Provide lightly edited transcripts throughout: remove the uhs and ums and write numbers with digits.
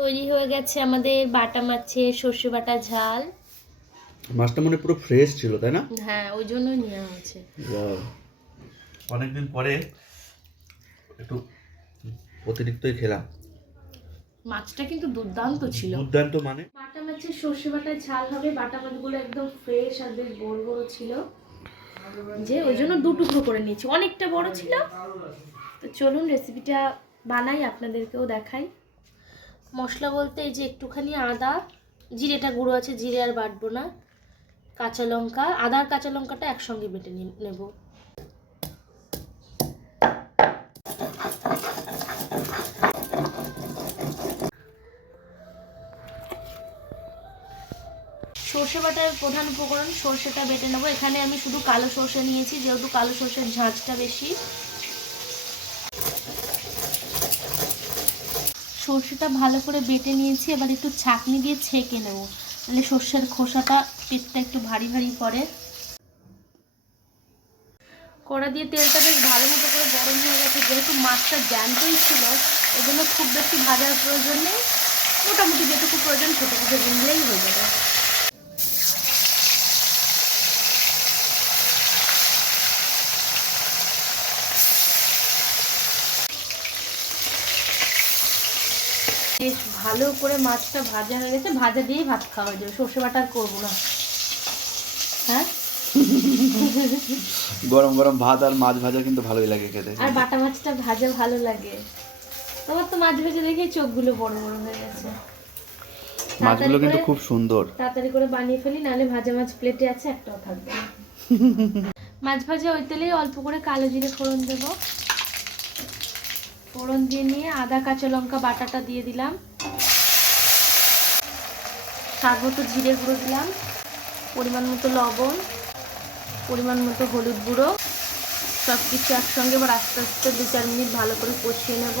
তৈরি হয়ে গেছে আমাদের বাটা মাছের সর্ষে বাটা ঝাল। মাছটা মনে পুরো ফ্রেশ ছিল, তাই না? হ্যাঁ, ওই জন্যই নেওয়া হয়েছে। অনেকদিন পরে একটু অতিরিক্তই খেলাম। মাছটা কিন্তু দুর্দান্ত ছিল। দুর্দান্ত মানে বাটা মাছের সর্ষে বাটা ঝাল হবে। বাটা মাছগুলো একদম ফ্রেশ আর বেশ বড় বড় ছিল, যে ওই জন্য দু টুকরো করে নিয়েছি, অনেকটা বড় ছিল। তো চলুন রেসিপিটা বানাই, আপনাদেরকেও দেখাই। মশলা বলতে এই যে একটুখানি আদা, জিরেটা গুঁড়ো আছে, জিরে আর বাটবো না। কাঁচা লঙ্কা, আদা আর কাঁচা লঙ্কাটা একসঙ্গে বেটে নেব। সর্ষে বাটার প্রধান উপকরণ সর্ষেটা বেটে নেবো। এখানে আমি শুধু কালো সর্ষে নিয়েছি, যেহেতু কালো সর্ষের ঝাঁঝটা বেশি। সর্ষেটা ভালো করে বেটে নিয়েছি, এবার একটু ছাঁকনি দিয়ে ছেঁকে নেব, তাহলে সর্ষের খোসাটা পেটটা একটু ভারী ভারী করে। কড়া দিয়ে তেলটা বেশ ভালো মতো করে গরম হয়ে গেছে। যেহেতু মাছটা জ্যান্তই ছিল, ওই জন্য খুব বেশি ভাজার প্রয়োজন নেই, মোটামুটি যেটুকু প্রয়োজন সেটুকু ভেজে নিলেই হয়ে যাবে। বেশ ভালো করে মাছটা ভাজা হয়ে গেছে, ভাজা দিয়েই ভাত খাওয়া হয়ে যাবে, সর্ষে বাটা আর করবো না। হ্যাঁ, গরম গরম ভাত আর মাছ ভাজা কিন্তু ভালোই লাগে খেতে। আর বাটা মাছটা ভাজা ভালো লাগে। তোমার তো মাছ ভেজে দেখে চোখগুলো বড় বড় হয়ে গেছে। মাছগুলো কিন্তু খুব সুন্দর। তাড়াতাড়ি করে বানিয়ে ফেলি, নাহলে ভাজা মাছ প্লেটে আছে, একটাও থাকবে না। মাছ ভাজা ওই তেলেই অল্প করে কালো জিরে ফোড়ন দেব। ফোড়ন দিয়ে নিয়ে আদা কাঁচা লঙ্কা বাটাটা দিয়ে দিলাম, স্বাদ মতো জিরে গুঁড়ো দিলাম, পরিমাণ মতো লবণ, পরিমাণ মতো হলুদ গুঁড়ো, সব কিছু একসঙ্গে এবার আস্তে আস্তে 2-4 মিনিট ভালো করে কষিয়ে নেব।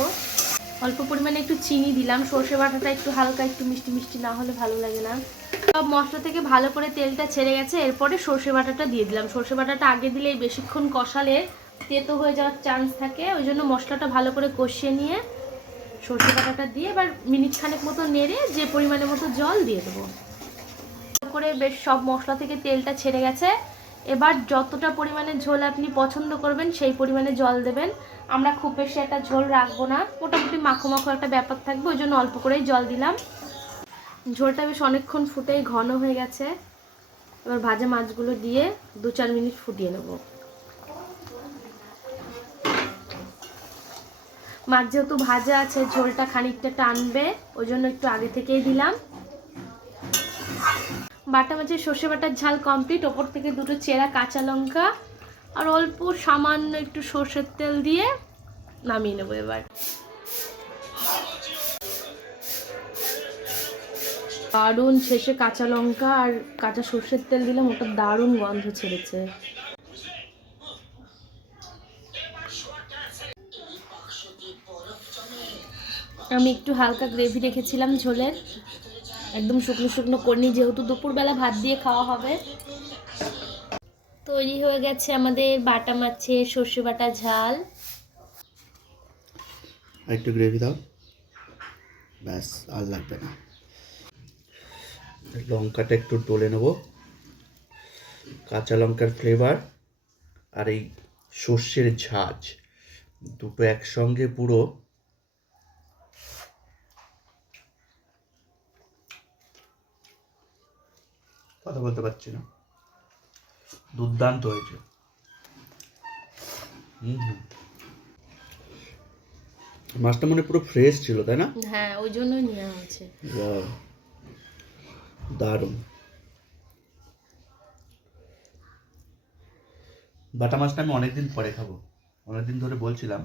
অল্প পরিমাণে একটু চিনি দিলাম, সর্ষে বাটাটা একটু হালকা একটু মিষ্টি মিষ্টি না হলে ভালো লাগে না। সব মশলা থেকে ভালো করে তেলটা ছেড়ে গেছে, এরপরে সর্ষে বাটাটা দিয়ে দিলাম। সর্ষে বাটাটা আগে দিলে বেশিক্ষণ কষালে তেতো হয়ে যাওয়ার চান্স থাকে, ওই জন্য মশলাটা ভালো করে কষিয়ে নিয়ে সর্ষে বাটাটা দিয়ে এবার মিনিট খানেক মতো নেড়ে যে পরিমাণের মতো জল দিয়ে দেবো। করে বেশ সব মশলা থেকে তেলটা ছেড়ে গেছে, এবার যতটা পরিমাণে ঝোল আপনি পছন্দ করবেন সেই পরিমাণে জল দেবেন। আমরা খুব বেশি একটা ঝোল রাখবো না, মোটামুটি মাখো মাখো একটা ব্যাপার থাকবে, ওই জন্য অল্প করেই জল দিলাম। ঝোলটা বেশ অনেকক্ষণ ফুটেই ঘন হয়ে গেছে, এবার ভাজা মাছগুলো দিয়ে 2-4 মিনিট ফুটিয়ে নেব। মাছ যেহেতু ভাজা আছে, ঝোলটা খানিকটা টানবে, ওই জন্য একটু আগে থেকেই দিলাম। বাটা মাছের সর্ষে বাটার ঝাল কমপ্লিট। ওপর থেকে 2টো চেরা কাঁচা লঙ্কা আর অল্প সামান্য একটু সর্ষের তেল দিয়ে নামিয়ে নেবো। এবার দারুণ শেষে কাঁচা লঙ্কা আর কাঁচা সর্ষের তেল দিলাম, ওটা দারুণ গন্ধ ছেড়েছে। আমি একটু হালকা গ্রেভি রেখেছিলাম ঝোলের, একদম শুকনো শুকনো করিনি, যেহেতু দুপুরবেলা ভাত দিয়ে খাওয়া হবে। তৈরি হয়ে গেছে আমাদের বাটা মাছের সর্ষে বাটা ঝাল। একটু গ্রেভি দাও, ব্যাস আর লাগবে না। লঙ্কাটা একটু ডলে নেব, কাঁচা লঙ্কার ফ্লেভার আর এই সর্ষের ঝাঁঝ দুটো একসঙ্গে পুরো কথা বলতে পারছি না, দুর্দান্ত হয়েছে। মাছটা মনে পুরো ফ্রেশ ছিল, তাই না? হ্যাঁ, ওই জন্যই নেওয়া হয়েছে। দারুণ। বাটা মাছটা আমি অনেকদিন পরে খাবো, অনেকদিন ধরে বলছিলাম।